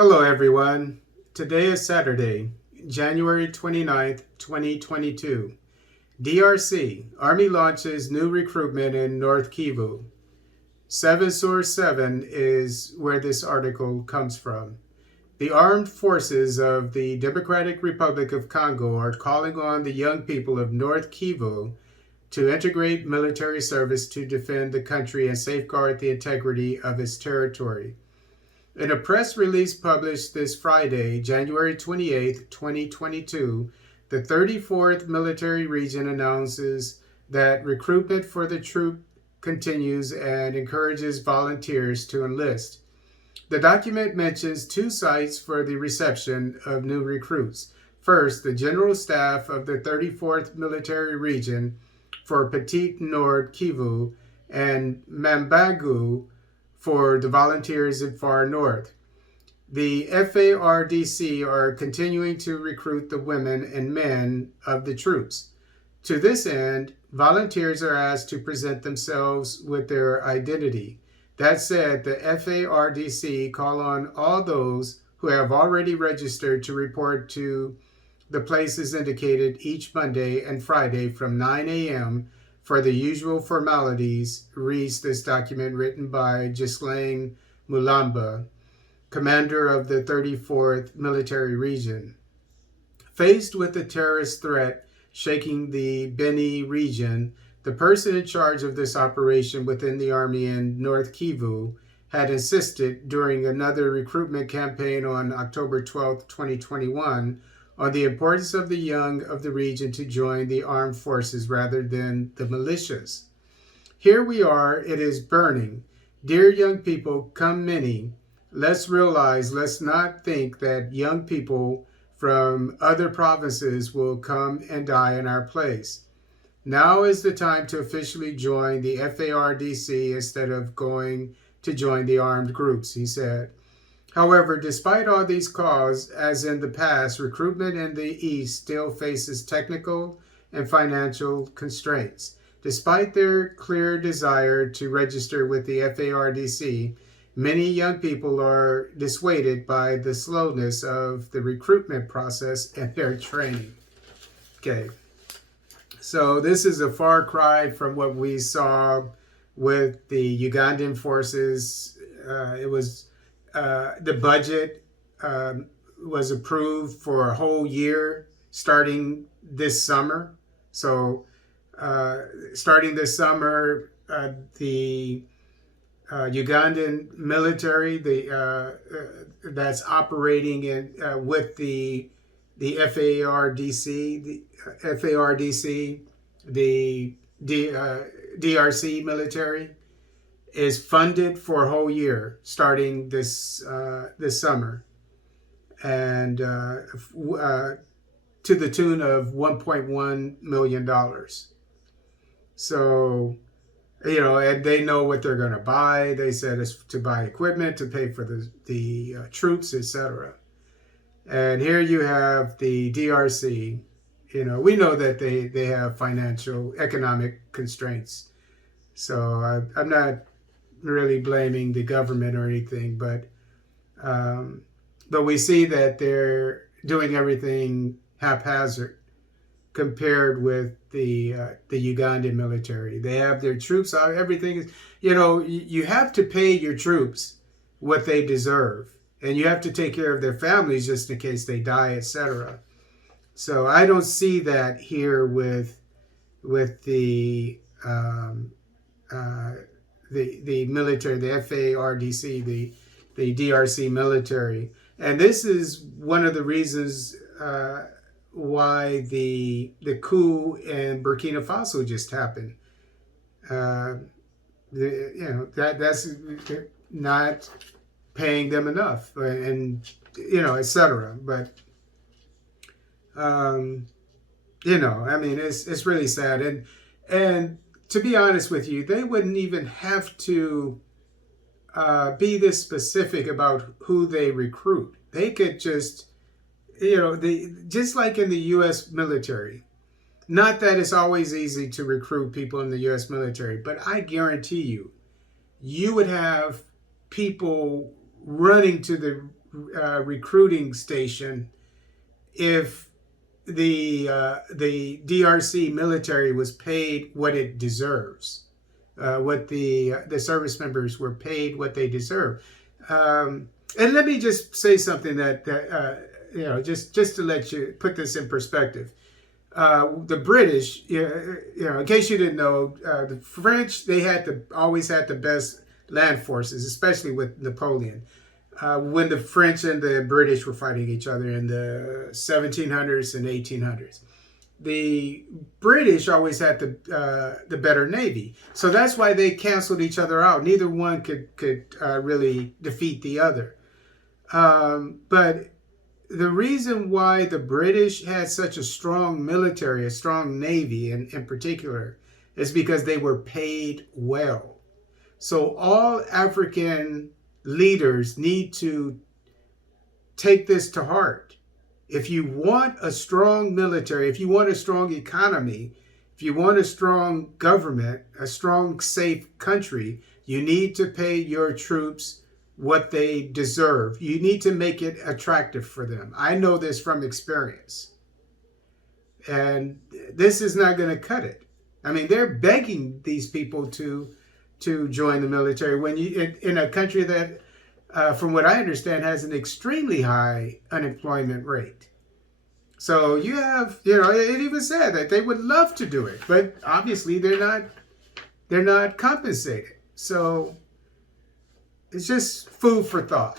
Hello, everyone. Today is Saturday, January 29th, 2022. DRC, Army launches new recruitment in North Kivu. 7 Source 7 is where this article comes from. The armed forces of the Democratic Republic of Congo are calling on the young people of North Kivu to integrate military service to defend the country and safeguard the integrity of its territory. In a press release published this Friday, January 28, 2022, the 34th Military Region announces that recruitment for the troop continues and encourages volunteers to enlist. The document mentions two sites for the reception of new recruits. First, the General Staff of the 34th Military Region for Petit Nord Kivu and Mambagu for the volunteers in Far North. The FARDC are continuing to recruit the women and men of the troops. To this end, volunteers are asked to present themselves with their identity. That said, the FARDC call on all those who have already registered to report to the places indicated each Monday and Friday from 9 a.m. for the usual formalities, reads this document written by Ghislain Mulamba, commander of the 34th Military Region. Faced with the terrorist threat shaking the Beni region, the person in charge of this operation within the army in North Kivu had insisted during another recruitment campaign on October 12, 2021, on the importance of the young of the region to join the armed forces rather than the militias. Here we are, it is burning. Dear young people, come many. Let's realize, let's not think that young people from other provinces will come and die in our place. Now is the time to officially join the FARDC instead of going to join the armed groups, he said. However, despite all these calls, as in the past, recruitment in the East still faces technical and financial constraints. Despite their clear desire to register with the FARDC, many young people are dissuaded by the slowness of the recruitment process and their training. Okay, so this is a far cry from what we saw with the Ugandan forces. The budget was approved for a whole year starting this summer. So starting this summer, the Ugandan military, that's operating in with the FARDC, the DRC military, is funded for a whole year starting this summer, and to the tune of $1.1 million. So, and they know what they're going to buy. They said it's to buy equipment, to pay for the troops, etc. And here you have the DRC. We know that they have financial, economic constraints. So I'm not really blaming the government or anything, but we see that they're doing everything haphazard compared with the Ugandan military. They have their troops out. Everything is, you have to pay your troops what they deserve, and you have to take care of their families just in case they die, etc. So I don't see that here with the military, the FARDC, the DRC military. And this is one of the reasons why the coup in Burkina Faso just happened. That's not paying them enough, and etc. But it's really sad, and to be honest with you, they wouldn't even have to be this specific about who they recruit. They could just, just like in the U.S. military. Not that it's always easy to recruit people in the U.S. military, but I guarantee you would have people running to the recruiting station if the DRC military was paid what it deserves, what the service members were paid what they deserve. And let me just say something that just to let you put this in perspective. The British, in case you didn't know, the French, they always had the best land forces, especially with Napoleon. When the French and the British were fighting each other in the 1700s and 1800s. The British always had the better navy, so that's why they canceled each other out. Neither one could really defeat the other. But the reason why the British had such a strong military, a strong navy in particular, is because they were paid well. So all African leaders need to take this to heart. If you want a strong military, if you want a strong economy, if you want a strong government, a strong, safe country, you need to pay your troops what they deserve. You need to make it attractive for them. I know this from experience. And this is not going to cut it. I mean, they're begging these people to join the military when in a country that, from what I understand, has an extremely high unemployment rate. So you have, it even said that they would love to do it, but obviously they're not compensated. So it's just food for thought.